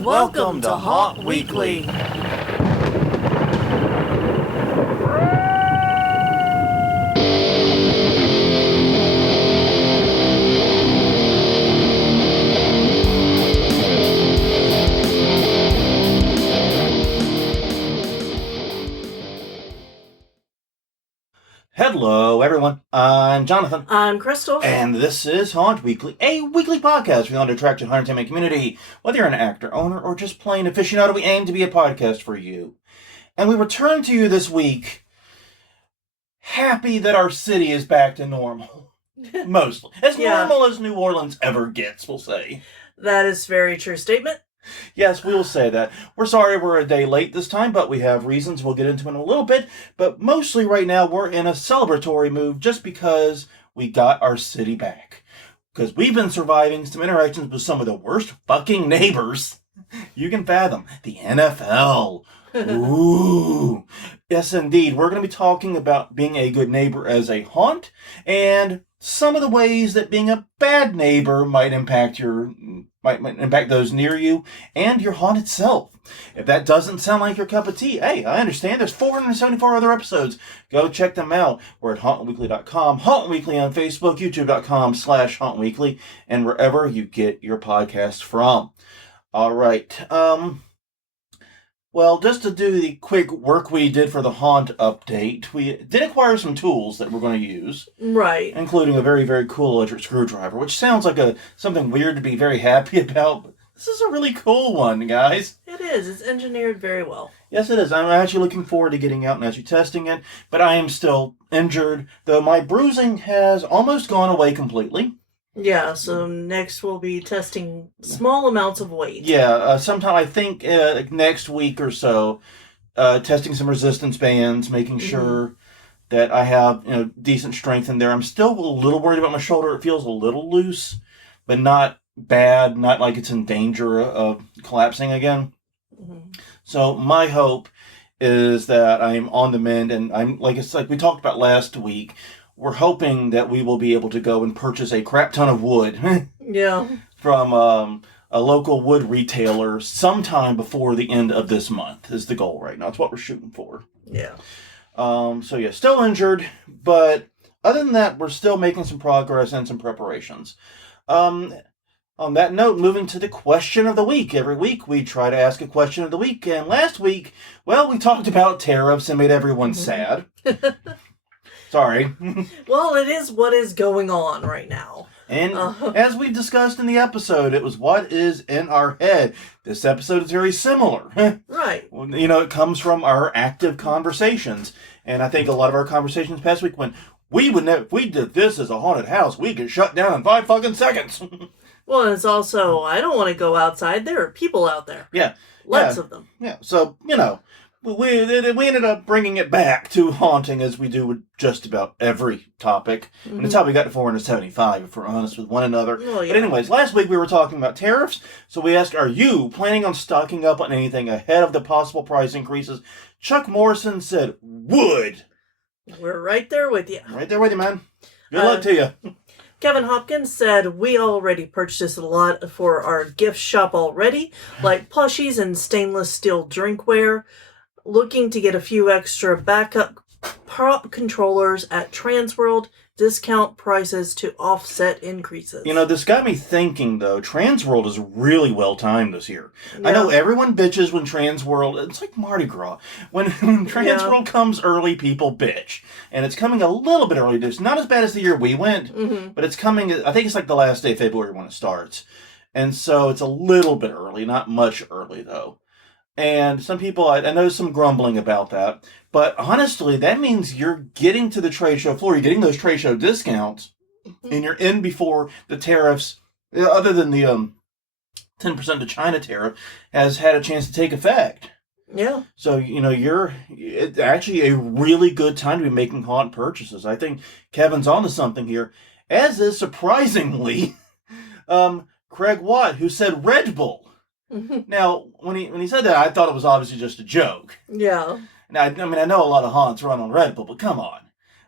Welcome to Haunt Weekly. Hello, everyone. I'm Jonathan. I'm Crystal. And this is Haunt Weekly, a weekly podcast for the under-attracted haunted entertainment community. Whether you're an actor, owner, or just plain aficionado, we aim to be a podcast for you. And we return to you this week happy that our city is back to normal. Mostly. As normal as New Orleans ever gets, we'll say. That is a very true statement. Yes, we will say that. We're sorry we're a day late this time, but we have reasons we'll get into in a little bit. But mostly right now, we're in a celebratory mood just because we got our city back. Because we've been surviving some interactions with some of the worst fucking neighbors you can fathom. The NFL. Ooh. Yes, indeed. We're going to be talking about being a good neighbor as a haunt and some of the ways that being a bad neighbor might impact those near you and your haunt itself. If that doesn't sound like your cup of tea, hey, I understand. There's 474 other episodes. Go check them out. We're at hauntweekly.com, Haunt Weekly on Facebook, youtube.com/hauntweekly, and wherever you get your podcast from. All right. Well, just to do the quick work we did for the haunt update, we did acquire some tools that we're going to use. Right. Including a very, very cool electric screwdriver, which sounds like something weird to be very happy about, but this is a really cool one, guys. It is. It's engineered very well. Yes, it is. I'm actually looking forward to getting out and actually testing it, but I am still injured, though my bruising has almost gone away completely. Yeah, so next we'll be testing small amounts of weight. Yeah, sometime I think next week or so, testing some resistance bands, making sure that I have decent strength in there. I'm still a little worried about my shoulder. It feels a little loose, but not bad, not like it's in danger of collapsing again. Mm-hmm. So my hope is that I'm on the mend, and I'm like we talked about last week. We're hoping that we will be able to go and purchase a crap ton of wood. Yeah. From a local wood retailer sometime before the end of this month is the goal right now. It's what we're shooting for. Yeah. So yeah, still injured, but other than that, we're still making some progress and some preparations. On that note, moving to the question of the week. Every week we try to ask a question of the week, and last week, well, we talked about tariffs and made everyone sad. Sorry. Well, it is what is going on right now. And as we discussed in the episode, it was what is in our head. This episode is very similar. Right. It comes from our active conversations. And I think a lot of our conversations past week went, if we did this as a haunted house, we could shut down in 5 fucking seconds. Well, and it's also, I don't want to go outside. There are people out there. Yeah. Lots of them. Yeah. So, we ended up bringing it back to haunting as we do with just about every topic. Mm-hmm. And it's how we got to 475, if we're honest with one another. Well, yeah. But anyways, last week we were talking about tariffs. So we asked, are you planning on stocking up on anything ahead of the possible price increases? Chuck Morrison said, would. We're right there with you. Right there with you, man. Good luck to you. Kevin Hopkins said, we already purchased a lot for our gift shop already, like plushies and stainless steel drinkware. Looking to get a few extra backup prop controllers at Transworld, discount prices to offset increases. This got me thinking, though. Transworld is really well timed this year. Yeah. I know everyone bitches when Transworld... It's like Mardi Gras. When Transworld comes early, people bitch. And it's coming a little bit early. It's not as bad as the year we went, but it's coming... I think it's like the last day of February when it starts. And so it's a little bit early. Not much early, though. And some people, I know some grumbling about that. But honestly, that means you're getting to the trade show floor. You're getting those trade show discounts. And you're in before the tariffs, other than the 10% to China tariff, has had a chance to take effect. Yeah. So, it's actually a really good time to be making haunt purchases. I think Kevin's onto something here. As is, surprisingly, Craig Watt, who said Red Bull. Now, when he said that, I thought it was obviously just a joke. Yeah. Now, I know a lot of haunts run on Red Bull, but come on.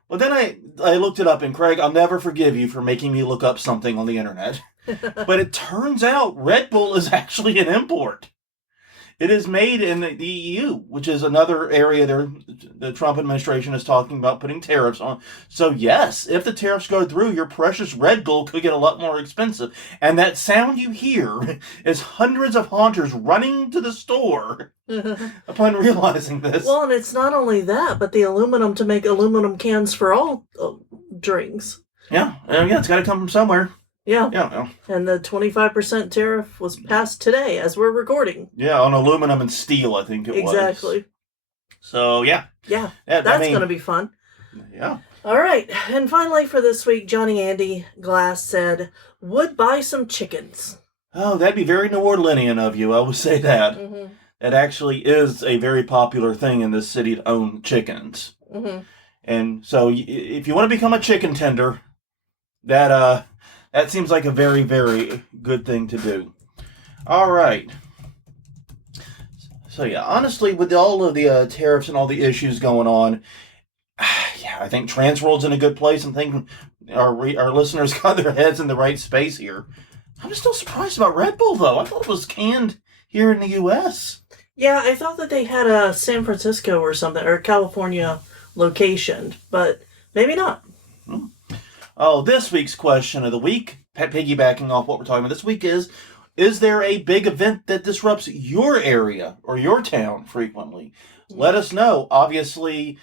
Well, then I looked it up, and Craig, I'll never forgive you for making me look up something on the internet. But it turns out Red Bull is actually an import. It is made in the EU, which is another area the Trump administration is talking about putting tariffs on. So yes, if the tariffs go through, your precious Red Bull could get a lot more expensive. And that sound you hear is hundreds of haunters running to the store upon realizing this. Well, and it's not only that, but the aluminum to make aluminum cans for all drinks. Yeah, it's got to come from somewhere. Yeah. Yeah. And the 25% tariff was passed today as we're recording. Yeah, on aluminum and steel, I think it was. Exactly. So, yeah. Yeah. That's going to be fun. Yeah. All right. And finally for this week, Johnny Andy Glass said, would buy some chickens. Oh, that'd be very New Orleanian of you, I would say that. Mm-hmm. It actually is a very popular thing in this city to own chickens. Mm-hmm. And so if you want to become a chicken tender, that seems like a very, very good thing to do. All right. So yeah, honestly, with all of the tariffs and all the issues going on, yeah, I think Transworld's in a good place. I'm thinking our listeners got their heads in the right space here. I'm just still surprised about Red Bull, though. I thought it was canned here in the U.S. Yeah, I thought that they had a San Francisco or something, or California location, but maybe not. Oh, this week's question of the week, piggybacking off what we're talking about this week, is there a big event that disrupts your area or your town frequently? Let us know. Obviously,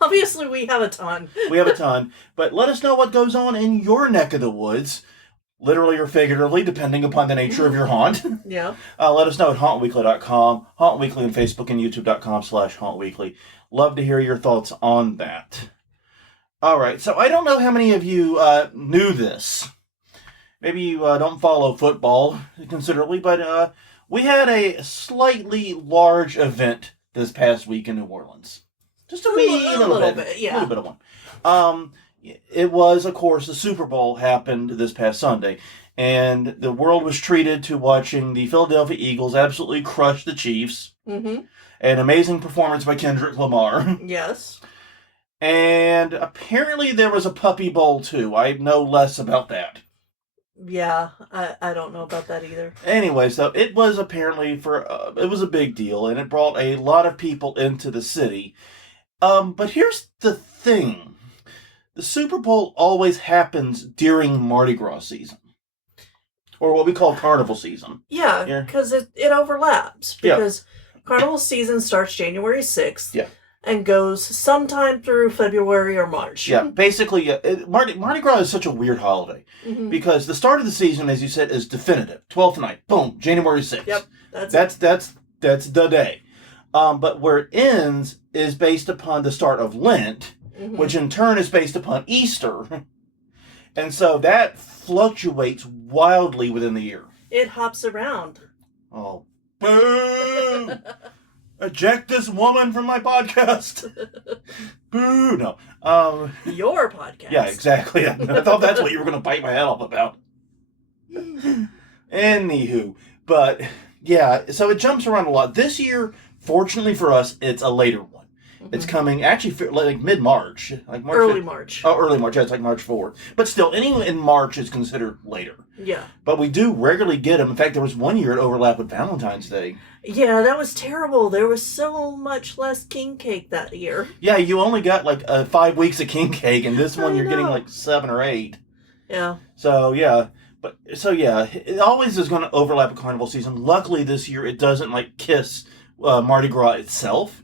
Obviously, we have a ton. We have a ton. But let us know what goes on in your neck of the woods, literally or figuratively, depending upon the nature of your haunt. Yeah. Let us know at hauntweekly.com, Haunt Weekly on Facebook, and youtube.com/hauntweekly. Love to hear your thoughts on that. All right, so I don't know how many of you knew this. Maybe you don't follow football considerably, but we had a slightly large event this past week in New Orleans. Just a little bit. Yeah. A little bit of one. It was, of course, the Super Bowl happened this past Sunday, and the world was treated to watching the Philadelphia Eagles absolutely crush the Chiefs. Mm-hmm. An amazing performance by Kendrick Lamar. Yes. And apparently there was a Puppy Bowl, too. I know less about that. Yeah, I don't know about that either. Anyways, though, it was apparently it was a big deal, and it brought a lot of people into the city. But here's the thing. The Super Bowl always happens during Mardi Gras season. Or what we call carnival season. Yeah, because it overlaps. Because carnival season starts January 6th. Yeah. And goes sometime through February or March. Yeah, basically, Mardi Gras is such a weird holiday. Mm-hmm. Because the start of the season, as you said, is definitive. 12th night. Boom. January 6th. Yep. That's the day. But where it ends is based upon the start of Lent, mm-hmm. which in turn is based upon Easter. And so that fluctuates wildly within the year. It hops around. Oh. Boo! Eject this woman from my podcast. Boo! No. Your podcast. Yeah, exactly. I thought that's what you were going to bite my head off about. Anywho. But, yeah, so it jumps around a lot. This year, fortunately for us, it's a later one. Mm-hmm. It's coming actually like mid-March. Like early March. Oh, early March. Yeah, it's like March 4th. But still, anything in March is considered later. Yeah. But we do regularly get them. In fact, there was one year it overlapped with Valentine's Day. Yeah, that was terrible. There was so much less king cake that year. Yeah, you only got like 5 weeks of king cake, and this one you're getting like 7 or 8. Yeah. So, yeah. It always is going to overlap with carnival season. Luckily, this year it doesn't like kiss Mardi Gras itself.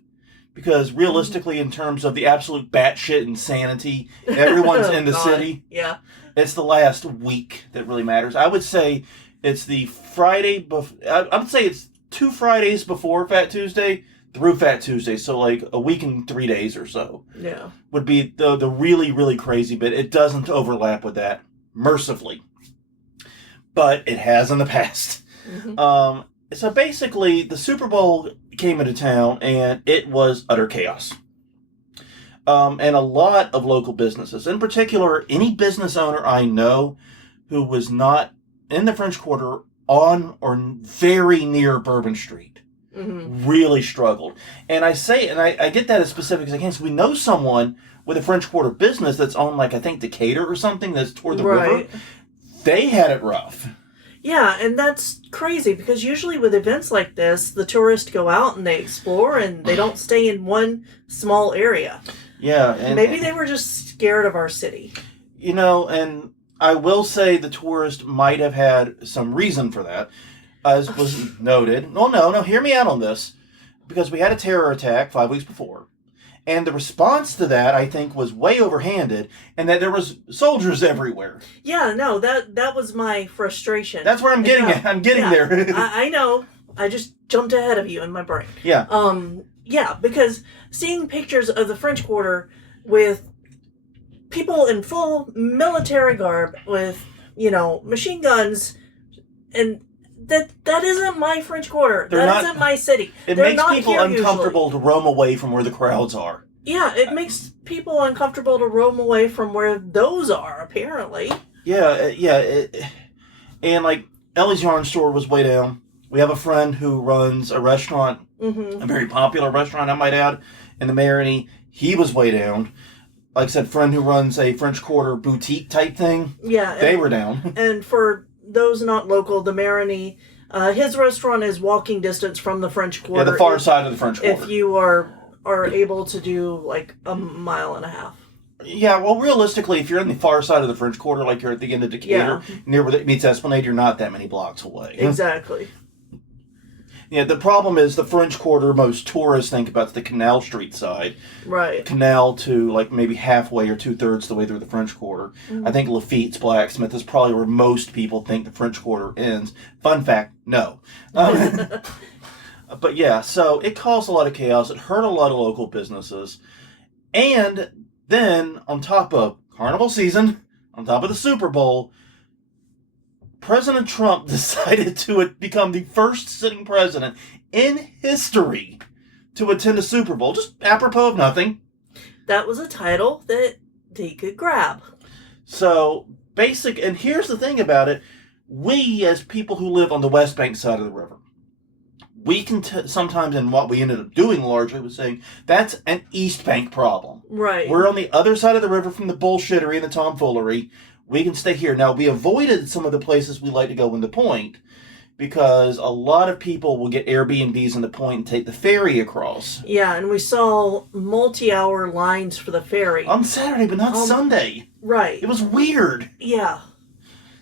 Because realistically, in terms of the absolute batshit insanity, everyone's in the city. Yeah. It's the last week that really matters. I would say it's the Friday before. I would say it's 2 Fridays before Fat Tuesday through Fat Tuesday. So like a week and 3 days or so. Yeah. Would be the really, really crazy bit. It doesn't overlap with that, mercifully. But it has in the past. Mm-hmm. So basically, the Super Bowl came into town, and it was utter chaos. And a lot of local businesses, in particular, any business owner I know who was not in the French Quarter on or very near Bourbon Street, mm-hmm. really struggled. And I get that as specific as I can. So we know someone with a French Quarter business that's on, like, I think Decatur or something that's toward the river. They had it rough. Yeah, and that's crazy because usually with events like this, the tourists go out and they explore and they don't stay in one small area. Yeah, Maybe they were just scared of our city. And I will say the tourist might have had some reason for that, as was noted. No, hear me out on this. Because we had a terror attack 5 weeks before. And the response to that, I think, was way overhanded, and that there was soldiers everywhere. Yeah, no, that was my frustration. That's where I'm getting at. I'm getting there. I know. I just jumped ahead of you in my brain. Yeah. Yeah, because seeing pictures of the French Quarter with people in full military garb with, machine guns, and that isn't my French Quarter. That isn't my city. It makes people uncomfortable to roam away from where the crowds are. Yeah, it makes people uncomfortable to roam away from where those are, apparently. Yeah. And, like, Ellie's Yarn Store was way down. We have a friend who runs a restaurant, a very popular restaurant, I might add, in the Marigny. He was way down. Like I said, friend who runs a French Quarter boutique type thing. Yeah. They were down. And for those not local, the Marigny, his restaurant is walking distance from the French Quarter. Yeah, the far side of the French Quarter. If you are able to do like a mile and a half. Yeah, well, realistically, if you're in the far side of the French Quarter, like you're at the end of Decatur, near where it meets Esplanade, you're not that many blocks away. Exactly. Yeah, the problem is the French Quarter, most tourists think about the Canal Street side. Right. Canal to like maybe halfway or 2/3 the way through the French Quarter. I think Lafitte's Blacksmith is probably where most people think the French Quarter ends. Fun fact, no. But yeah, so it caused a lot of chaos. It hurt a lot of local businesses. And then, on top of Carnival season, on top of the Super Bowl, President Trump decided to become the first sitting president in history to attend a Super Bowl, just apropos of nothing. That was a title that he could grab. So, and here's the thing about it, we as people who live on the West Bank side of the river, we can sometimes, and what we ended up doing largely was saying, that's an East Bank problem. Right. We're on the other side of the river from the bullshittery and the tomfoolery. We can stay here. Now, we avoided some of the places we like to go in the Point because a lot of people will get Airbnbs in the Point and take the ferry across. Yeah, and we saw multi-hour lines for the ferry. On Saturday, but not Sunday. Right. It was weird. Yeah.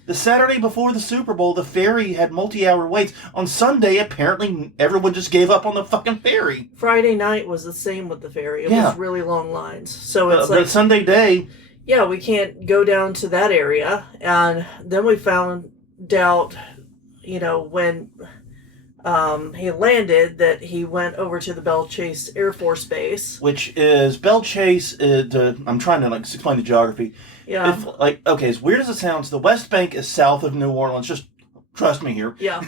The Saturday before the Super Bowl, the ferry had multi-hour waits. On Sunday, apparently, everyone just gave up on the fucking ferry. Friday night was the same with the ferry. It was really long lines. So it's like... But Sunday day... Yeah, we can't go down to that area. And then we found out, when he landed, that he went over to the Belle Chase Air Force Base. Which is, Belle Chase, I'm trying to explain the geography. Yeah. As weird as it sounds, the West Bank is south of New Orleans. Just trust me here. Yeah.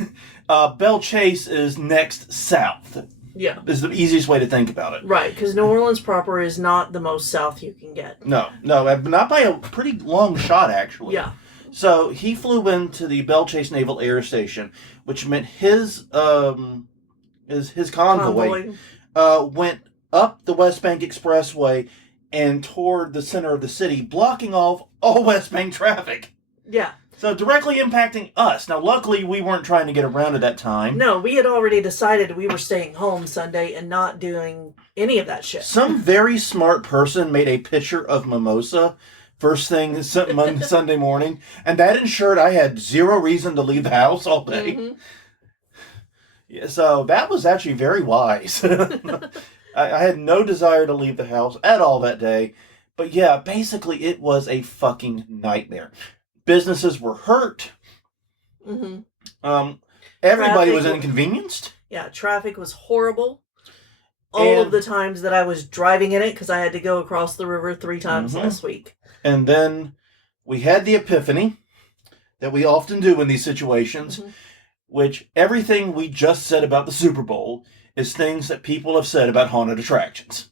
Belle Chase is next south. Yeah. Is the easiest way to think about it. Right, because New Orleans proper is not the most south you can get. No, not by a pretty long shot, actually. Yeah. So he flew into the Belle Chase Naval Air Station, which meant his convoy went up the West Bank Expressway and toward the center of the city, blocking off all West Bank traffic. Yeah. So directly impacting us. Now, luckily, we weren't trying to get around at that time. No, we had already decided we were staying home Sunday and not doing any of that shit. Some very smart person made a picture of mimosa first thing Sunday morning, and that ensured I had zero reason to leave the house all day. Mm-hmm. Yeah, so that was actually very wise. I had no desire to leave the house at all that day. But yeah, basically it was a fucking nightmare. Businesses were hurt. Mm-hmm. Everybody was inconvenienced. Yeah, traffic was horrible. All of the times that I was driving in it, because I had to go across the river 3 times last week. And then we had the epiphany that we often do in these situations, which everything we just said about the Super Bowl is things that people have said about haunted attractions.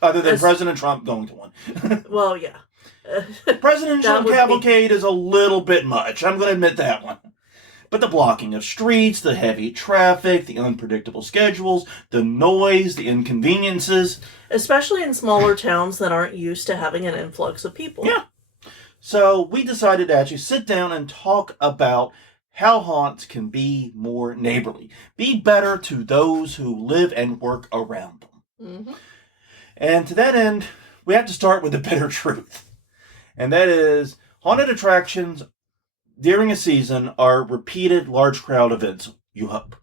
Other than President Trump going to one. Well, yeah. President Trump cavalcade is a little bit much. I'm going to admit that one. But the blocking of streets, the heavy traffic, the unpredictable schedules, the noise, the inconveniences. Especially in smaller towns that aren't used to having an influx of people. Yeah. So we decided to actually sit down and talk about how haunts can be more neighborly, be better to those who live and work around them. Mm-hmm. And to that end, we have to start with the bitter truth. And that is, haunted attractions during a season are repeated large crowd events, you hope.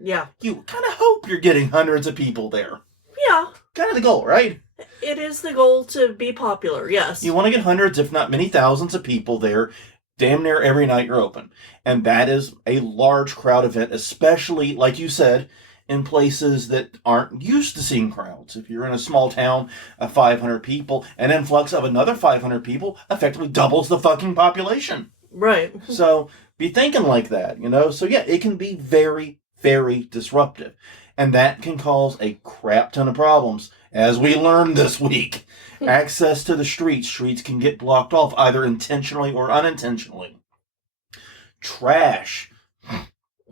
Yeah. You kind of hope you're getting hundreds of people there. Yeah. Kind of the goal, right? It is the goal to be popular, yes. You want to get hundreds, if not many thousands of people there damn near every night you're open. And that is a large crowd event, especially, like you said, in places that aren't used to seeing crowds. If you're in a small town of 500 people, an influx of another 500 people effectively doubles the fucking population. Right. So be thinking like that, So yeah, it can be very, very disruptive. And that can cause a crap ton of problems. As we learned this week, access to the streets can get blocked off either intentionally or unintentionally. Trash.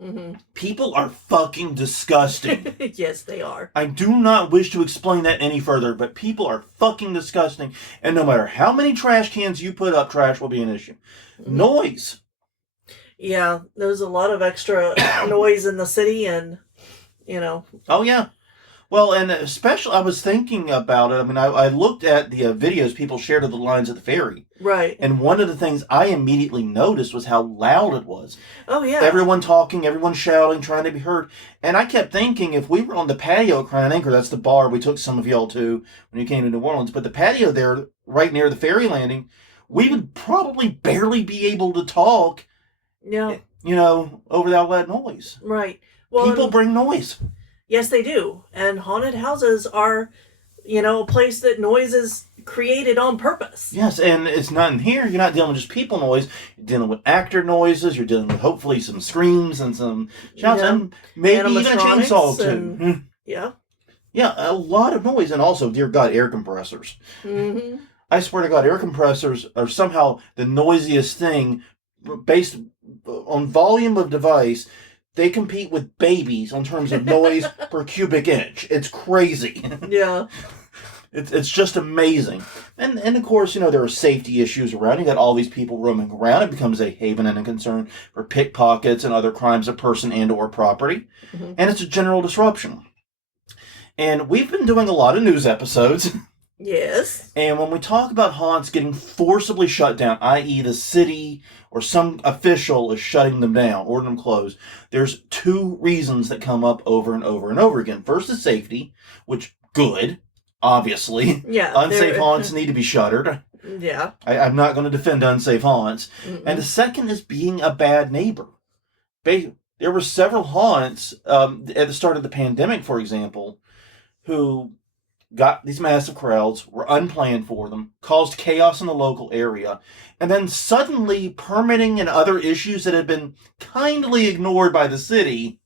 Mm-hmm. People are fucking disgusting. Yes, they are. I do not wish to explain that any further, but people are fucking disgusting. And no matter how many trash cans you put up, trash will be an issue. Mm-hmm. Noise. Yeah, there's a lot of extra noise in the city and, Oh, yeah. Well, and especially, I was thinking about it. I mean, I looked at the videos people shared of the lines at the ferry. Right. And one of the things I immediately noticed was how loud it was. Oh, yeah. Everyone talking, everyone shouting, trying to be heard. And I kept thinking, if we were on the patio at Crown and Anchor, that's the bar we took some of y'all to when you came to New Orleans, but the patio there, right near the ferry landing, we would probably barely be able to talk, yeah, over that loud noise. Right. Well, people bring noise. Yes, they do. And haunted houses are, a place that noise is created on purpose. Yes, and it's not in here. You're not dealing with just people noise. You're dealing with actor noises. You're dealing with hopefully some screams and some shouts and maybe even a chainsaw too. Yeah. Yeah, a lot of noise. And also, dear God, air compressors. Mm-hmm. I swear to God, air compressors are somehow the noisiest thing based on volume of device. They compete with babies in terms of noise per cubic inch. It's crazy. Yeah. It's just amazing. And of course, there are safety issues around. You got all these people roaming around. It becomes a haven and a concern for pickpockets and other crimes of person and or property. Mm-hmm. And it's a general disruption. And we've been doing a lot of news episodes. Yes. And when we talk about haunts getting forcibly shut down, i.e. the city or some official is shutting them down, ordering them closed, there's two reasons that come up over and over and over again. First is safety, which, good, obviously. Yeah. Unsafe haunts need to be shuttered. Yeah. I'm not going to defend unsafe haunts. Mm-mm. And the second is being a bad neighbor. There were several haunts at the start of the pandemic, for example, who got these massive crowds, were unplanned for them, caused chaos in the local area, and then suddenly permitting and other issues that had been kindly ignored by the city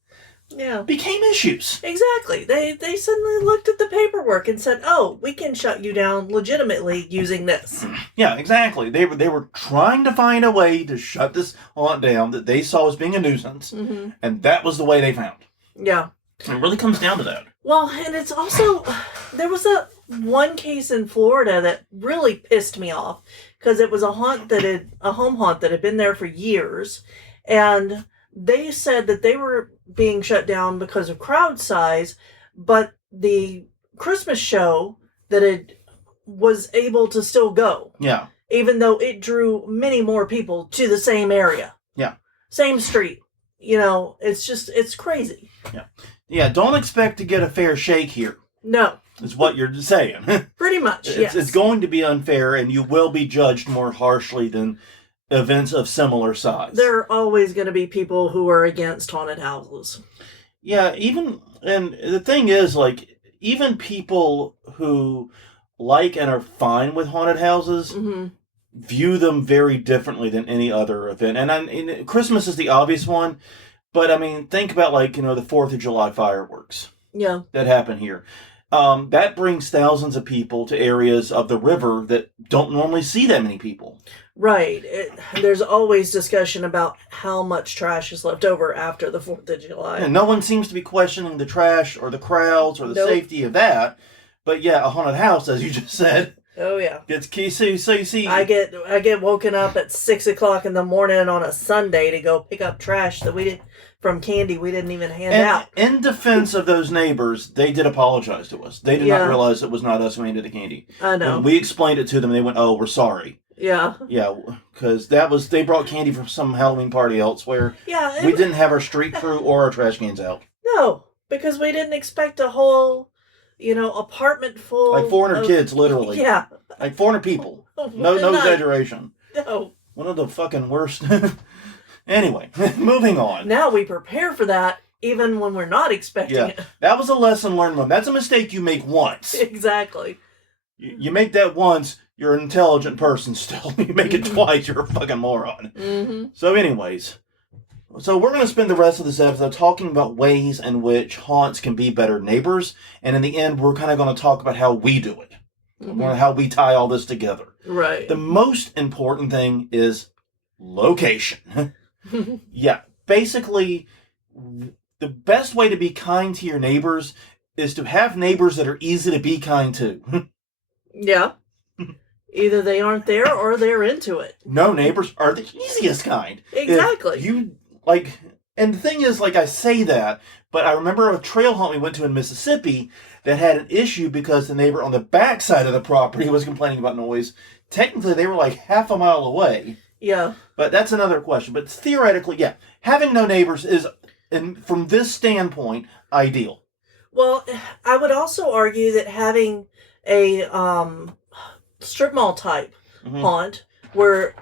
became issues. Exactly. They suddenly looked at the paperwork and said, oh, we can shut you down legitimately using this. Yeah, exactly. They were trying to find a way to shut this haunt down that they saw as being a nuisance, mm-hmm. and that was the way they found. Yeah. It really comes down to that. Well, and it's also, there was one case in Florida that really pissed me off because it was a home haunt that had been there for years, and they said that they were being shut down because of crowd size, but the Christmas show that it was able to still go. Yeah. Even though it drew many more people to the same area. Yeah. Same street. It's crazy. Yeah. Yeah, don't expect to get a fair shake here. No. Is what you're saying. Pretty much, yes. It's going to be unfair, and you will be judged more harshly than events of similar size. There are always going to be people who are against haunted houses. Yeah, and the thing is, even people who like and are fine with haunted houses mm-hmm. view them very differently than any other event. And Christmas is the obvious one. But, think about, the 4th of July fireworks. Yeah. That happen here. That brings thousands of people to areas of the river that don't normally see that many people. Right. There's always discussion about how much trash is left over after the 4th of July. And no one seems to be questioning the trash or the crowds or the safety of that. But, yeah, a haunted house, as you just said, Oh yeah. Gets key. So you see, I get woken up at 6 o'clock in the morning on a Sunday to go pick up trash that we did from candy we didn't even hand and out. in defense of those neighbors, they did apologize to us. They did not Yeah, realize it was not us who handed the candy. I When know. we explained it to them, they went, "Oh, we're sorry." Yeah, Yeah, because they brought candy from some Halloween party elsewhere. yeah. We didn't have our street crew or our trash cans out. No, because we didn't expect a whole, apartment Like full 400 of kids, literally. yeah. Like 400 people. One No night. exaggeration. No. One of the fucking worst. Anyway, moving on. Now we prepare for that even when we're not expecting Yeah, it. that was a lesson learned, Mom. That's a mistake you make once. Exactly. You make that once, you're an intelligent person still. You make it twice, you're a fucking moron. Mm-hmm. So anyways, so we're going to spend the rest of this episode talking about ways in which haunts can be better neighbors. And in the end, we're kind of going to talk about how we do it. Mm-hmm. How we tie all this together. Right. The most important thing is location. Yeah, basically, the best way to be kind to your neighbors is to have neighbors that are easy to be kind to. Yeah. Either they aren't there or they're into it. No neighbors are the easiest kind. Exactly. If you like, and the thing is, like, I say that, but I remember a trail hunt we went to in Mississippi that had an issue because the neighbor on the back side of the property was complaining about noise. Technically, they were like half a mile away. Yeah. But that's another question. But theoretically, yeah, having no neighbors is, and from this standpoint, ideal. Well, I would also argue that having a strip mall type haunt where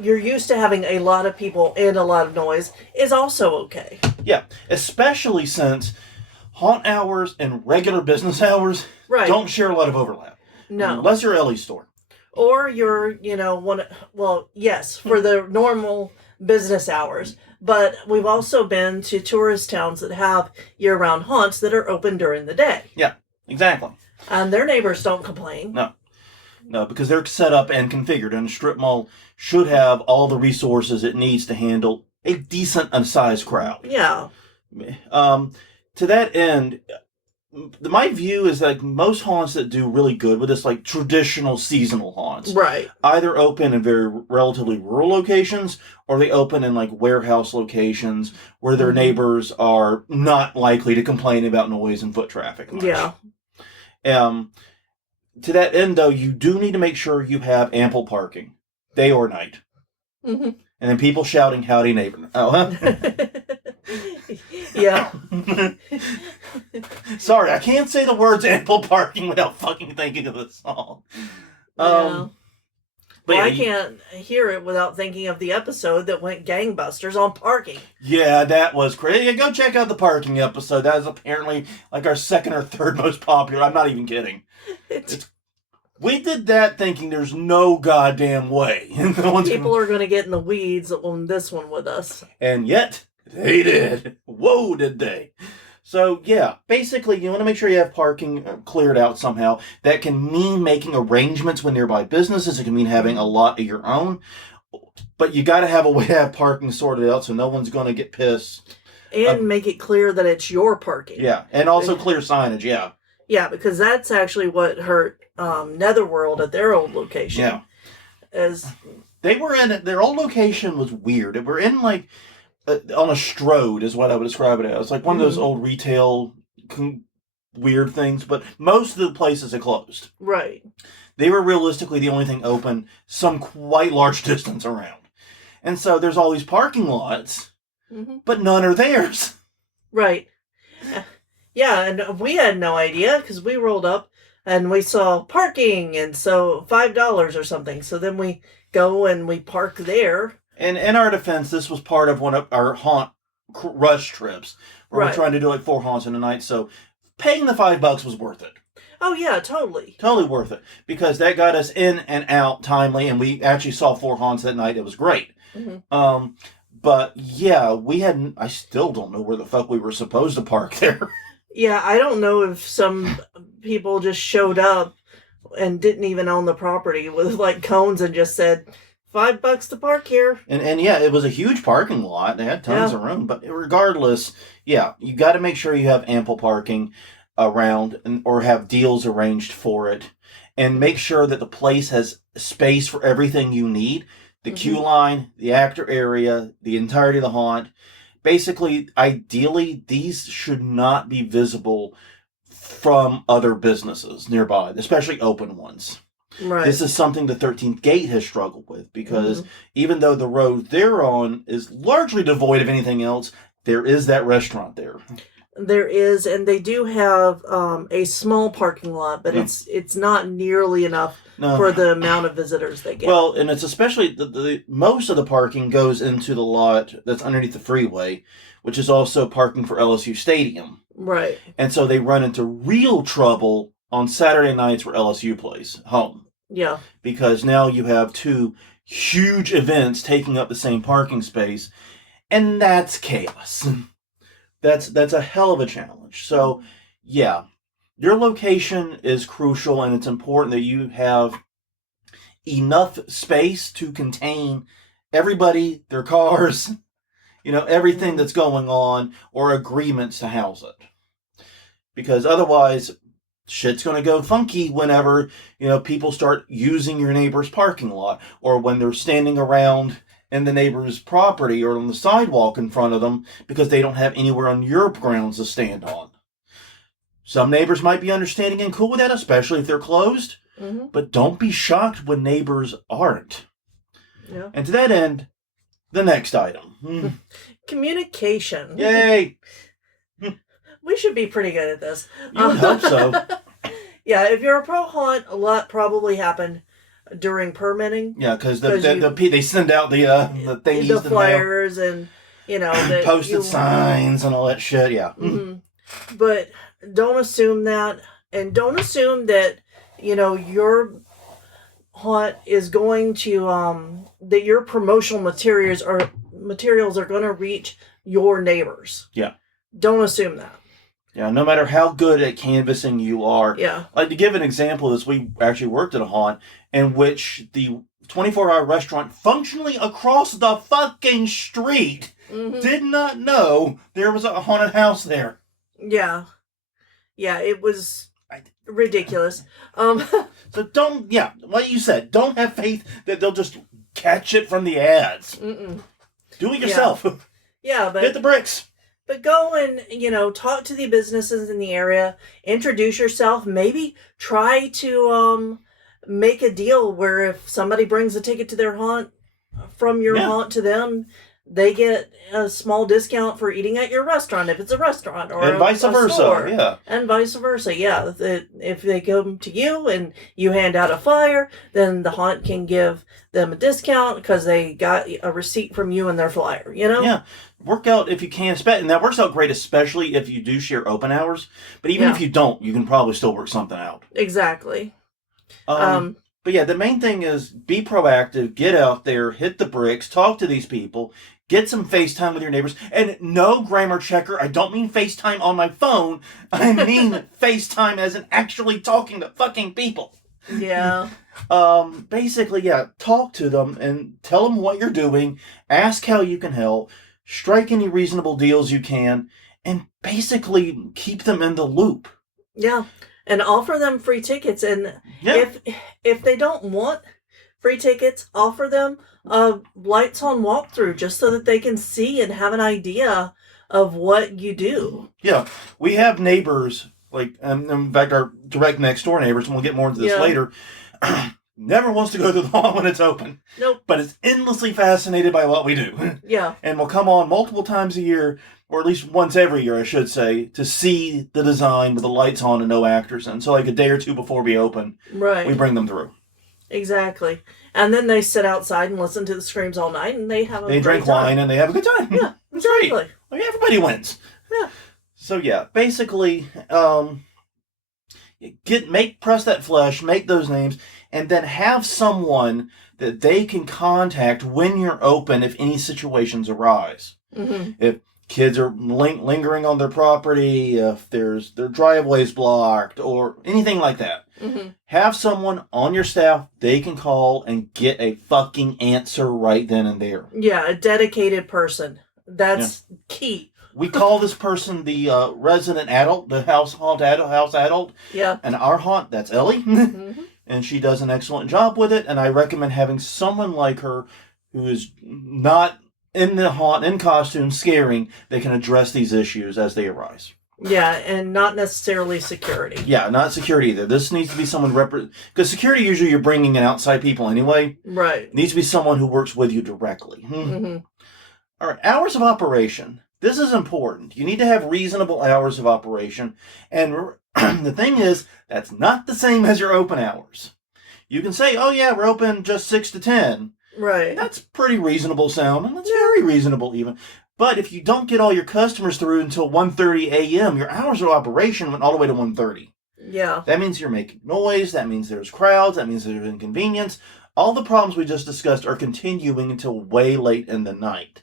you're used to having a lot of people and a lot of noise is also okay. Yeah, especially since haunt hours and regular business hours don't share a lot of overlap. No. Unless you're Ellie's store. Or you're, yes, for the normal business hours. But we've also been to tourist towns that have year-round haunts that are open during the day. Yeah, exactly. And their neighbors don't complain. No, because they're set up and configured, and a strip mall should have all the resources it needs to handle a decent sized crowd. Yeah. To that end, my view is that most haunts that do really good with this, like traditional seasonal haunts, right, either open in very relatively rural locations or they open in like warehouse locations where their neighbors are not likely to complain about noise and foot traffic much. Yeah. To that end, though, you do need to make sure you have ample parking, day or night. Mm-hmm. And then people shouting, "Howdy, neighbor." Oh, huh? Yeah. Sorry, I can't say the words ample parking without fucking thinking of the song. Yeah. But well, yeah, I can't hear it without thinking of the episode that went gangbusters on parking. Yeah, that was crazy. Yeah, go check out the parking episode. That is apparently like our second or third most popular. I'm not even kidding. We did that thinking there's no goddamn way. People are going to get in the weeds on this one with us. And yet, they did. Whoa, did they. So, yeah, basically, you want to make sure you have parking cleared out somehow. That can mean making arrangements with nearby businesses. It can mean having a lot of your own. But you got to have a way to have parking sorted out so no one's going to get pissed. And make it clear that it's your parking. Yeah, and also clear signage, yeah. Yeah, because that's actually what hurt Netherworld at their old location. Yeah. Their old location was weird. They were in like, on a strode is what I would describe it as. Like one of those old retail weird things, but most of the places are closed. Right. They were realistically the only thing open some quite large distance around. And so there's all these parking lots, but none are theirs. Right. Yeah, and we had no idea because we rolled up and we saw parking, and so $5 or something. So then we go and we park there. And in our defense, this was part of one of our haunt rush trips where we're trying to do like 4 haunts in a night. So paying the $5 was worth it. Oh yeah, totally. Totally worth it because that got us in and out timely, and we actually saw 4 haunts that night. It was great. But yeah, I still don't know where the fuck we were supposed to park there. Yeah, I don't know if some people just showed up and didn't even own the property with like cones and just said, $5 to park here. And yeah, it was a huge parking lot. They had tons of room. But regardless, yeah, you got to make sure you have ample parking. around or have deals arranged for it, and make sure that the place has space for everything you need. The queue line, the actor area, the entirety of the haunt. Basically, ideally, these should not be visible from other businesses nearby, especially open ones. Right. This is something the 13th Gate has struggled with because even though the road they're on is largely devoid of anything else, there is that restaurant there. There is, and they do have a small parking lot, but it's not nearly enough for the amount of visitors they get. Well, and it's especially the most of the parking goes into the lot that's underneath the freeway, which is also parking for LSU Stadium. Right. And so they run into real trouble on Saturday nights where LSU plays home. Yeah. Because now you have two huge events taking up the same parking space, and that's chaos. That's a hell of a challenge. So, yeah, your location is crucial, and it's important that you have enough space to contain everybody, their cars, everything that's going on, or agreements to house it. Because otherwise, shit's going to go funky whenever, people start using your neighbor's parking lot, or when they're standing around in the neighbor's property or on the sidewalk in front of them because they don't have anywhere on your grounds to stand on. Some neighbors might be understanding and cool with that, especially if they're closed, but don't be shocked when neighbors aren't. Yeah. And to that end, the next item. Communication. Yay! We should be pretty good at this. You would hope so. Yeah, if you're a pro haunt, a lot probably happened during permitting. Yeah, because they send out the thingies, the flyers, and posted signs and all that shit. Yeah. But don't assume that, and don't assume that your haunt is going to that your promotional materials are going to reach your neighbors. Yeah. Don't assume that. Yeah, no matter how good at canvassing you are. Yeah. Like, to give an example, this we actually worked at a haunt in which the 24-hour restaurant functionally across the fucking street did not know there was a haunted house there. Yeah. Yeah, it was ridiculous. So don't, like you said, don't have faith that they'll just catch it from the ads. Do it yourself. Yeah, but... Hit the bricks. But go and, talk to the businesses in the area, introduce yourself, maybe try to make a deal where if somebody brings a ticket to their haunt, from your haunt to them, they get a small discount for eating at your restaurant, if it's a restaurant, or vice versa, store, yeah. And vice versa, yeah. If they come to you and you hand out a flyer, then the haunt can give them a discount because they got a receipt from you and their flyer, Yeah. Work out if you can, and that works out great, especially if you do share open hours. But even if you don't, you can probably still work something out. Exactly. But yeah, the main thing is be proactive, get out there, hit the bricks, talk to these people, get some FaceTime with your neighbors. And no grammar checker, I don't mean FaceTime on my phone. I mean FaceTime as in actually talking to fucking people. Yeah. Basically, talk to them and tell them what you're doing, ask how you can help, strike any reasonable deals you can, and basically keep them in the loop. Yeah, and offer them free tickets. And if they don't want free tickets, offer them a lights on walkthrough just so that they can see and have an idea of what you do. Yeah, we have neighbors, like, in fact, our direct next door neighbors, and we'll get more into this later, never wants to go to the haunt when it's open. Nope. But is endlessly fascinated by what we do. Yeah. And will come on multiple times a year, or at least once every year, I should say, to see the design with the lights on and no actors in. So like a day or two before we open, we bring them through. Exactly. And then they sit outside and listen to the screams all night, and they have a They drink wine and they have a good time. Yeah, exactly. Great. Like, everybody wins. Yeah. So yeah, basically, press that flesh, make those names, and then have someone that they can contact when you're open if any situations arise. If kids are lingering on their property, if their driveway's blocked, or anything like that. Have someone on your staff they can call and get a fucking answer right then and there. Yeah, a dedicated person. That's key. We call this person the resident adult, the house adult. Yeah. And our haunt, that's Ellie. Mm-hmm. And she does an excellent job with it. And I recommend having someone like her who is not in the haunt, in costume, scaring, that can address these issues as they arise. Yeah, and not necessarily security. Yeah, not security either. This needs to be someone because security usually you're bringing in outside people anyway. Right. It needs to be someone who works with you directly. Mm-hmm. All right, hours of operation. This is important. You need to have reasonable hours of operation. And the thing is, that's not the same as your open hours. You can say, oh yeah, we're open just 6 to 10. Right. That's pretty reasonable sound, and that's very reasonable even. But if you don't get all your customers through until 1:30 a.m., your hours of operation went all the way to 1:30. Yeah. That means you're making noise. That means there's crowds. That means there's inconvenience. All the problems we just discussed are continuing until way late in the night.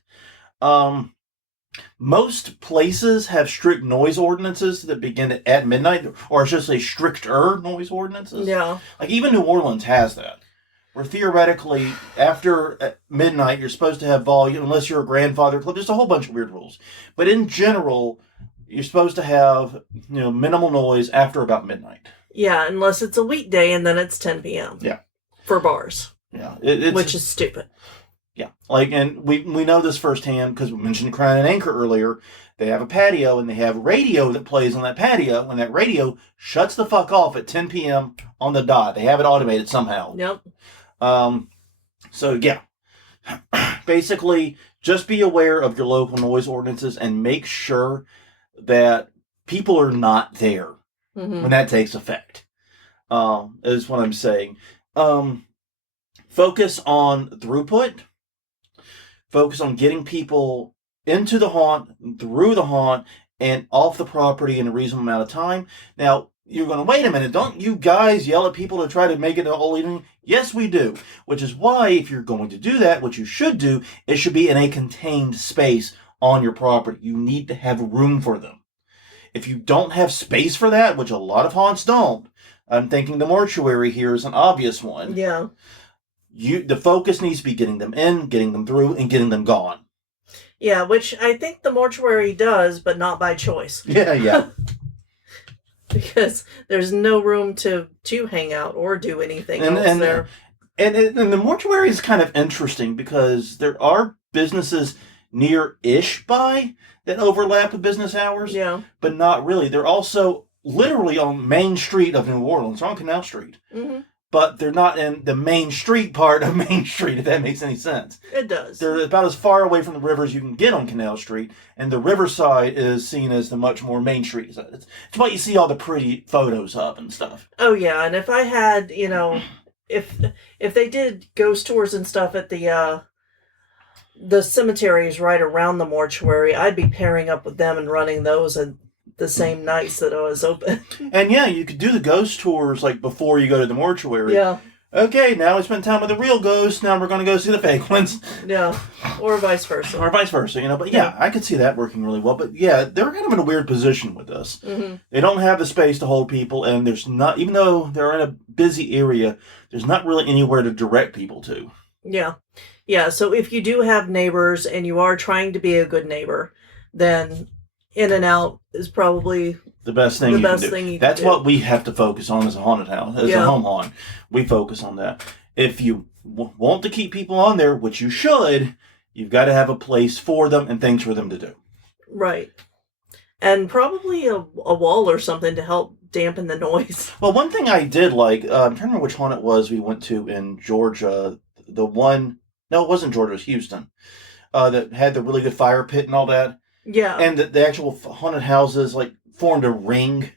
Most places have strict noise ordinances that begin at midnight, or I should say stricter noise ordinances. Yeah. Like even New Orleans has that. Where theoretically, after midnight, you're supposed to have volume, unless you're a grandfather club. There's a whole bunch of weird rules. But in general, you're supposed to have minimal noise after about midnight. Yeah, unless it's a weekday and then it's 10 p.m. Yeah. For bars. Yeah. Which is stupid. Yeah. And we know this firsthand because we mentioned Crown and Anchor earlier. They have a patio and they have radio that plays on that patio, and that radio shuts the fuck off at 10 p.m. on the dot. They have it automated somehow. Yep. So yeah, basically just be aware of your local noise ordinances and make sure that people are not there when that takes effect, is what I'm saying. Focus on throughput, focus on getting people into the haunt, through the haunt, and off the property in a reasonable amount of time. Now, you're going to, wait a minute, don't you guys yell at people to try to make it all evening? Yes, we do. Which is why, if you're going to do that, what you should do, it should be in a contained space on your property. You need to have room for them. If you don't have space for that, which a lot of haunts don't, I'm thinking the mortuary here is an obvious one. Yeah. The focus needs to be getting them in, getting them through, and getting them gone. Yeah, which I think the mortuary does, but not by choice. Yeah. Because there's no room to hang out or do anything else there. And the mortuary is kind of interesting because there are businesses near-ish by that overlap with business hours. Yeah. But not really. They're also literally on Main Street of New Orleans, on Canal Street. Mm-hmm. But they're not in the Main Street part of Main Street, if that makes any sense. It does. They're about as far away from the river as you can get on Canal Street, and the riverside is seen as the much more Main Street. It's why you see all the pretty photos of and stuff. Oh, yeah, and if I had, if they did ghost tours and stuff at the cemeteries right around the mortuary, I'd be pairing up with them and running those at the same nights that I was open. And yeah, you could do the ghost tours like before you go to the mortuary. Yeah. Okay, now we spent time with the real ghosts, now we're going to go see the fake ones. Yeah, or vice versa. But yeah, I could see that working really well. But yeah, they're kind of in a weird position with this. Mm-hmm. They don't have the space to hold people, and there's not, even though they're in a busy area, there's not really anywhere to direct people to. Yeah. Yeah, so if you do have neighbors and you are trying to be a good neighbor, then in and out is probably the best thing you can do. That's what we have to focus on as a haunted house, as a home haunt. We focus on that. If you want to keep people on there, which you should, you've got to have a place for them and things for them to do. Right. And probably a wall or something to help dampen the noise. Well, one thing I did like, I'm trying to remember which haunt it was we went to in Georgia. No, it wasn't Georgia, it was Houston. That had the really good fire pit and all that. Yeah. And the actual haunted houses formed a ring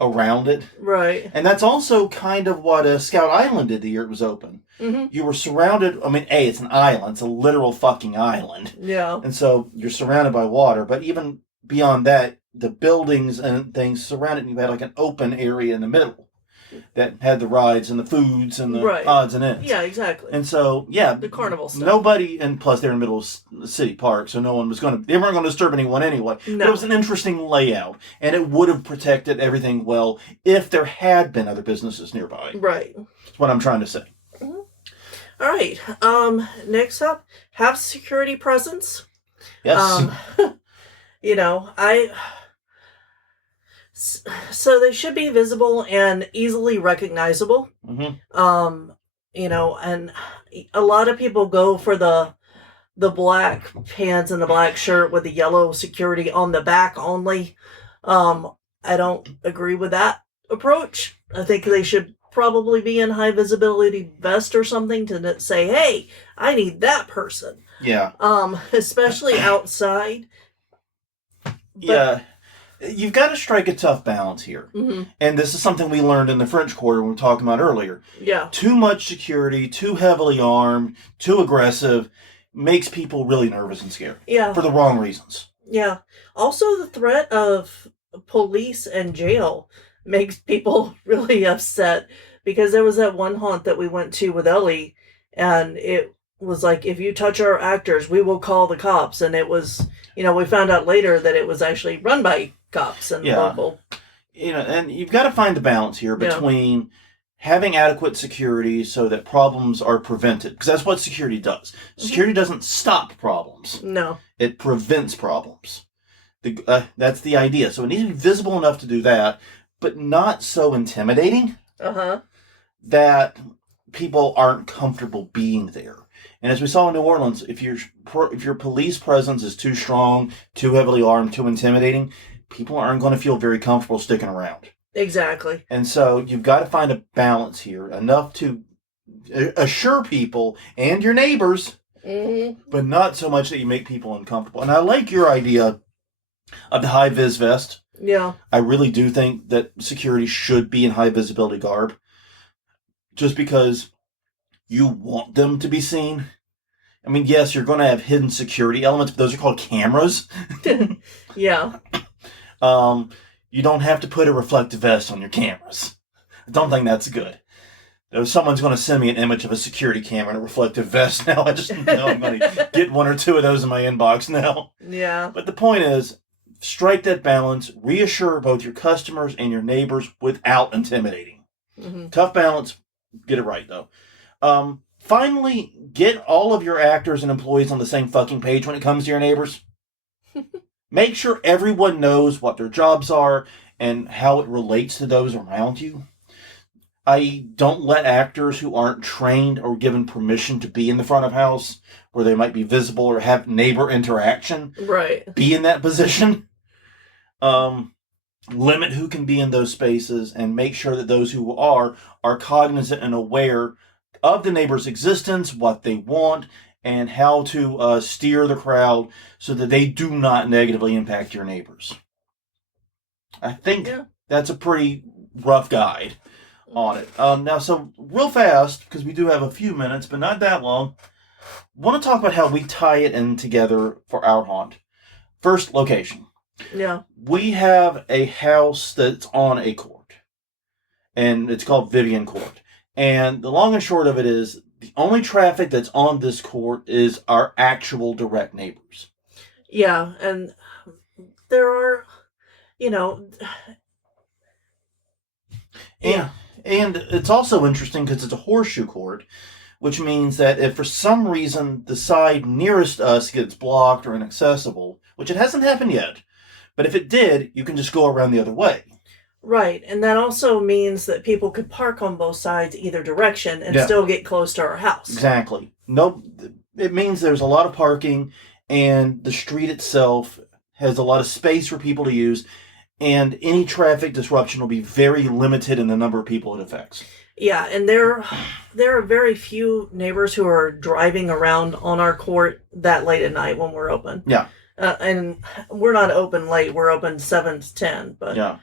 around it. Right. And that's also kind of what Scout Island did the year it was open. Mm-hmm. You were surrounded, it's an island. It's a literal fucking island. Yeah. And so you're surrounded by water. But even beyond that, the buildings and things surrounded, you had an open area in the middle that had the rides and the foods and the odds and ends. Yeah, exactly. And so, yeah. The carnival stuff. Nobody, and plus they're in the middle of the city park, so they weren't going to disturb anyone anyway. No. But it was an interesting layout, and it would have protected everything well if there had been other businesses nearby. Right. That's what I'm trying to say. Mm-hmm. All right. Next up, have security presence. Yes. You know, so they should be visible and easily recognizable. Hmm. Um, and a lot of people go for the black pants and the black shirt with the yellow security on the back only. I don't agree with that approach. I think they should probably be in high visibility vest or something to say, "Hey, I need that person." Yeah. Especially outside. But Yeah. You've got to strike a tough balance here. mhm, And this is something we learned in the French Quarter we were talking about earlier. yeah, Too much security, too heavily armed, too aggressive makes people really nervous and scared yeah, for the wrong reasons. yeah. Also, the threat of police and jail makes people really upset because there was that one haunt that we went to with Ellie, and it was like, if you touch our actors, we will call the cops. And it was, we found out later that it was actually run by cops and Yeah. local. And you've got to find the balance here Yeah. between having adequate security so that problems are prevented, because that's what security does. Security doesn't stop problems. No. It prevents problems. That's the idea. So it needs to be visible enough to do that, but not so intimidating that people aren't comfortable being there. And as we saw in New Orleans, if your police presence is too strong, too heavily armed, too intimidating, people aren't going to feel very comfortable sticking around. Exactly. And so you've got to find a balance here, enough to assure people and your neighbors, but not so much that you make people uncomfortable. And I like your idea of the high vis vest. Yeah. I really do think that security should be in high visibility garb, just because you want them to be seen. I mean, yes, you're going to have hidden security elements, but those are called cameras. Yeah. You don't have to put a reflective vest on your cameras. I don't think that's good. If someone's going to send me an image of a security camera and a reflective vest now, I just know I'm going to get one or two of those in my inbox now. Yeah. But the point is, strike that balance, reassure both your customers and your neighbors without intimidating. Tough balance, get it right though. Finally, get all of your actors and employees on the same fucking page when it comes to your neighbors. Make sure everyone knows what their jobs are and how it relates to those around you. I don't let actors who aren't trained or given permission to be in the front of house, where they might be visible or have neighbor interaction, be in that position. Limit who can be in those spaces and make sure that those who are cognizant and aware of the neighbor's existence, what they want, and how to steer the crowd so that they do not negatively impact your neighbors. I think that's a pretty rough guide on it. Now, so real fast, because we do have a few minutes, but not that long, want to talk about how we tie it in together for our haunt. First, location. Yeah. We have a house that's on a court, and it's called Vivian Court. And the long and short of it is, the only traffic that's on this court is our actual direct neighbors. Yeah, and there are, yeah. And it's also interesting because it's a horseshoe court, which means that if for some reason the side nearest us gets blocked or inaccessible, which it hasn't happened yet, but if it did, you can just go around the other way. Right, and that also means that people could park on both sides either direction and still get close to our house. Exactly. No, it means there's a lot of parking, and the street itself has a lot of space for people to use, and any traffic disruption will be very limited in the number of people it affects. Yeah, and there are very few neighbors who are driving around on our court that late at night when we're open. Yeah. And we're not open late. We're open 7 to 10. But yeah.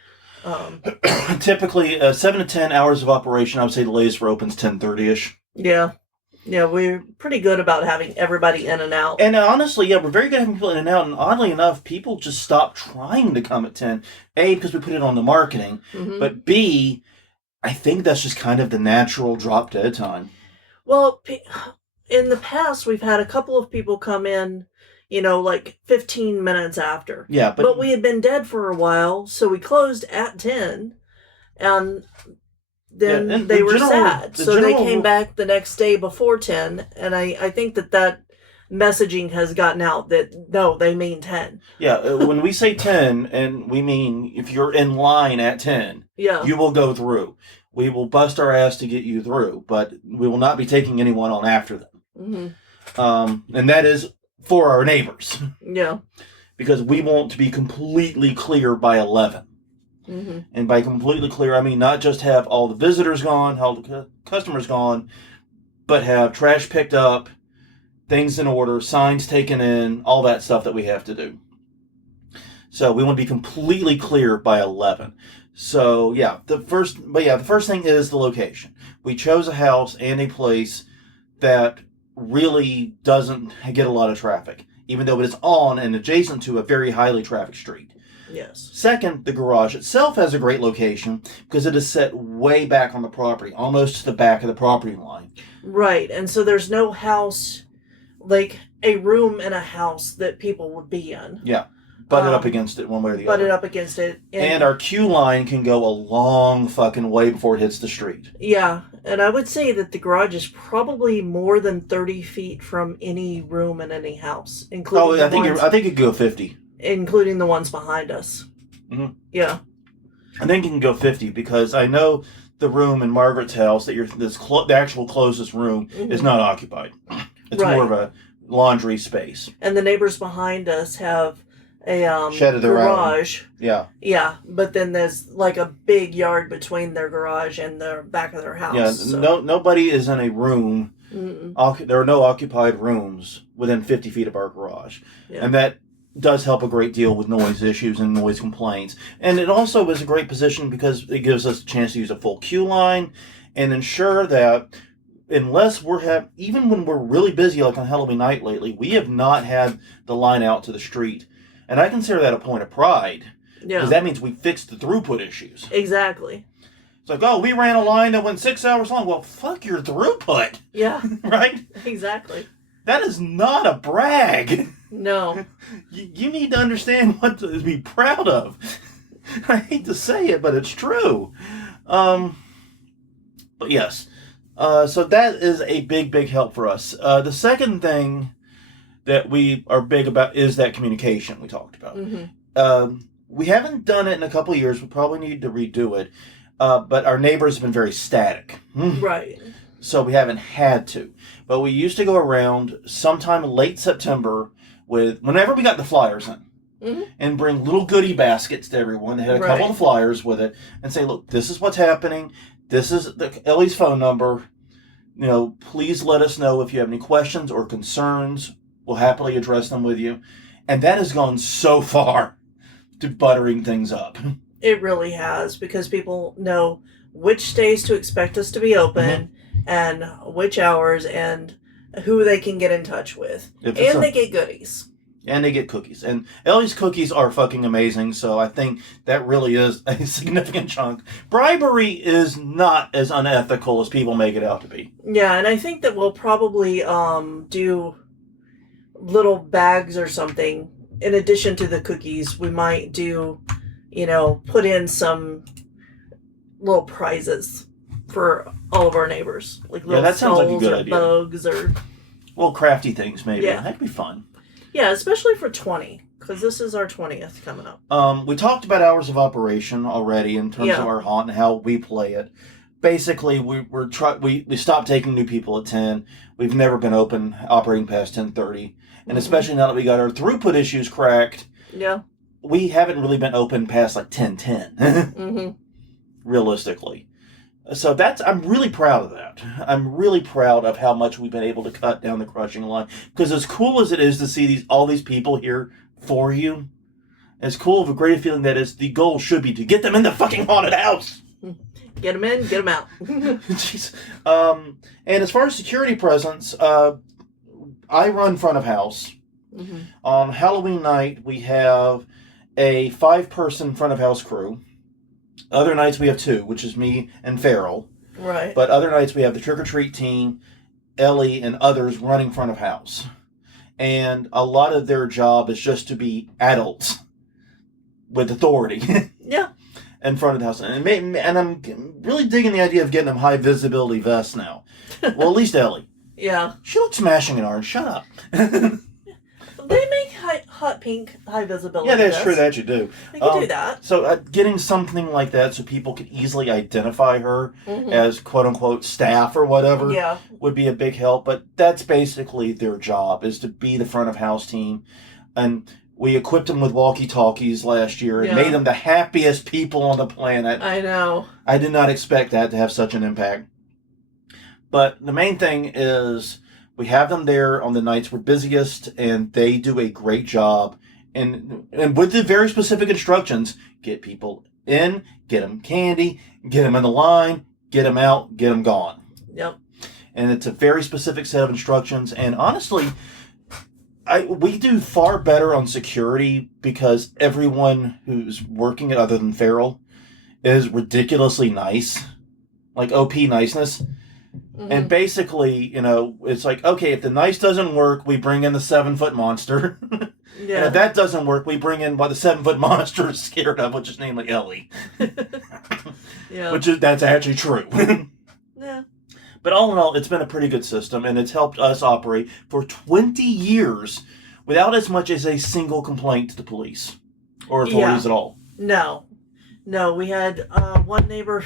Typically, 7 to 10 hours of operation. I would say the latest we're open is 10:30ish. Yeah. Yeah, we're pretty good about having everybody in and out. And honestly, yeah, we're very good at having people in and out. And oddly enough, people just stop trying to come at 10. A, because we put it on the marketing. But B, I think that's just kind of the natural drop dead time. Well, in the past, we've had a couple of people come in, like 15 minutes after. Yeah, but we had been dead for a while, so we closed at 10, and then they were sad. So they came back the next day before 10, and I think that messaging has gotten out that no, they mean 10. Yeah, when we say 10, and we mean if you're in line at 10, Yeah. you will go through. We will bust our ass to get you through, but we will not be taking anyone on after them. And that is for our neighbors. Yeah. Because we want to be completely clear by 11. And by completely clear, I mean not just have all the visitors gone, all the customers gone, but have trash picked up, things in order, signs taken in, all that stuff that we have to do. So we want to be completely clear by 11. So the first thing is the location. We chose a house and a place that really doesn't get a lot of traffic, even though it is on and adjacent to a very highly trafficked street. Yes. Second, the garage itself has a great location because it is set way back on the property, almost to the back of the property line. Right, and so there's no house, like a room in a house that people would be in. Yeah, butted up against it one way or the other. Butted up against it. And our queue line can go a long fucking way before it hits the street. Yeah, and I would say that the garage is probably more than 30 feet from any room in any house, including I think it could go 50. Including the ones behind us. Yeah. I think it can go 50 because I know the room in Margaret's house the actual closest room is not occupied. It's more of a laundry space. And the neighbors behind us have a shed of their garage. Own. Yeah. Yeah, but then there's like a big yard between their garage and the back of their house. Yeah, so. Nobody is in a room. There are no occupied rooms within 50 feet of our garage. Yeah. And that does help a great deal with noise issues and noise complaints. And it also is a great position because it gives us a chance to use a full queue line and ensure that unless even when we're really busy, like on Halloween night lately, we have not had the line out to the street. And I consider that a point of pride. Yeah. Because that means we fixed the throughput issues. Exactly. It's like, oh, we ran a line that went 6 hours long. Well, fuck your throughput. Yeah. Right? Exactly. That is not a brag. No. You need to understand what to be proud of. I hate to say it, but it's true. But yes. So that is a big, big help for us. The second thing that we are big about is that communication we talked about. We haven't done it in a couple of years. We probably need to redo it. But our neighbors have been very static. Right. So we haven't had to. But we used to go around sometime late September whenever we got the flyers in. And bring little goodie baskets to everyone. They had a couple of flyers with it. And say, look, this is what's happening. This is Ellie's phone number. Please let us know if you have any questions or concerns. We'll happily address them with you. And that has gone so far to buttering things up. It really has, because people know which days to expect us to be open and which hours and who they can get in touch with. And they get goodies. And they get cookies. And Ellie's cookies are fucking amazing, so I think that really is a significant chunk. Bribery is not as unethical as people make it out to be. Yeah, and I think that we'll probably do little bags or something. In addition to the cookies, we might do, put in some little prizes for all of our neighbors. Like little that sounds like a good idea. Bugs or little crafty things, maybe. Yeah. That'd be fun. Yeah, especially for 20, because this is our 20th coming up. We talked about hours of operation already in terms of our haunt and how we play it. Basically, we stopped taking new people at 10. We've never been operating past 10:30. And especially now that we got our throughput issues cracked, we haven't really been open past like 10:10, realistically. So I'm really proud of that. I'm really proud of how much we've been able to cut down the crushing line. Because as cool as it is to see all these people here for you, as cool of a great feeling that is, the goal should be to get them in the fucking haunted house. Get them in, get them out. Jeez. And as far as security presence, I run front of house. On Halloween night, we have a 5-person front of house crew. Other nights we have 2, which is me and Farrell. Right. But other nights we have the trick-or-treat team, Ellie, and others running front of house. And a lot of their job is just to be adults with authority. Yeah. In front of the house. And I'm really digging the idea of getting them high visibility vests now. Well, at least Ellie. Yeah. She looks smashing in orange. Shut up. They make hot pink high visibility. Yeah, that's vests. true that you do. They can do that. So getting something like that so people can easily identify her as quote-unquote staff or whatever would be a big help. But that's basically their job, is to be the front of house team. And we equipped them with walkie-talkies last year and made them the happiest people on the planet. I know. I did not expect that to have such an impact. But the main thing is we have them there on the nights we're busiest, and they do a great job. And with the very specific instructions, get people in, get them candy, get them in the line, get them out, get them gone. Yep. And it's a very specific set of instructions. And honestly, we do far better on security because everyone who's working it, other than Farrell, is ridiculously nice. Like OP niceness. And basically, it's like, okay, if the nice doesn't work, we bring in the 7-foot monster. And if that doesn't work, we bring in what the 7-foot monster is scared of, which is namely Ellie. That's actually true. Yeah. But all in all, it's been a pretty good system, and it's helped us operate for 20 years without as much as a single complaint to the police or authorities at all. No, we had one neighbor,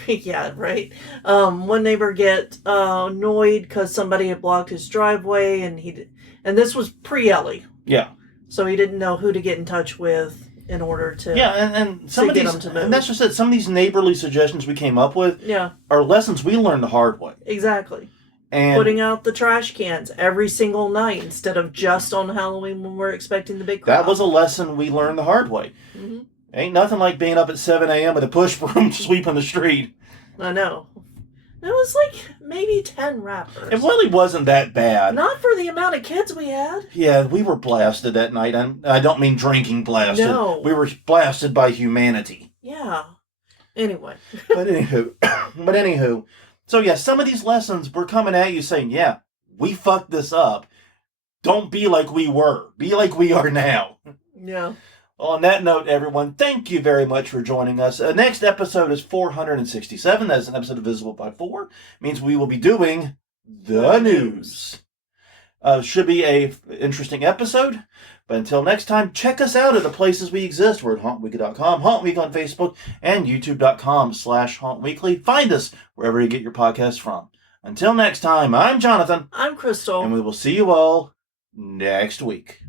one neighbor get annoyed because somebody had blocked his driveway, and this was pre-Ellie. Yeah. So he didn't know who to get in touch with in order to and some of these, and that's just it. Some of these neighborly suggestions we came up with are lessons we learned the hard way. Exactly. And putting out the trash cans every single night instead of just on Halloween when we're expecting the big crowd. That was a lesson we learned the hard way. Ain't nothing like being up at 7 a.m. with a push broom sweeping the street. I know. It was like maybe 10 rappers. It really wasn't that bad. Not for the amount of kids we had. Yeah, we were blasted that night. I don't mean drinking blasted. No. We were blasted by humanity. Yeah. Anyway. But anywho. So yeah, some of these lessons we're coming at you saying, yeah, we fucked this up. Don't be like we were. Be like we are now. Yeah. On that note, everyone, thank you very much for joining us. Next episode is 467. That is an episode of Visible by 4. It means we will be doing the news. Should be a interesting episode. But until next time, check us out at the places we exist. We're at hauntweekly.com, Haunt Week on Facebook, and youtube.com/hauntweekly. Find us wherever you get your podcasts from. Until next time, I'm Jonathan. I'm Crystal. And we will see you all next week.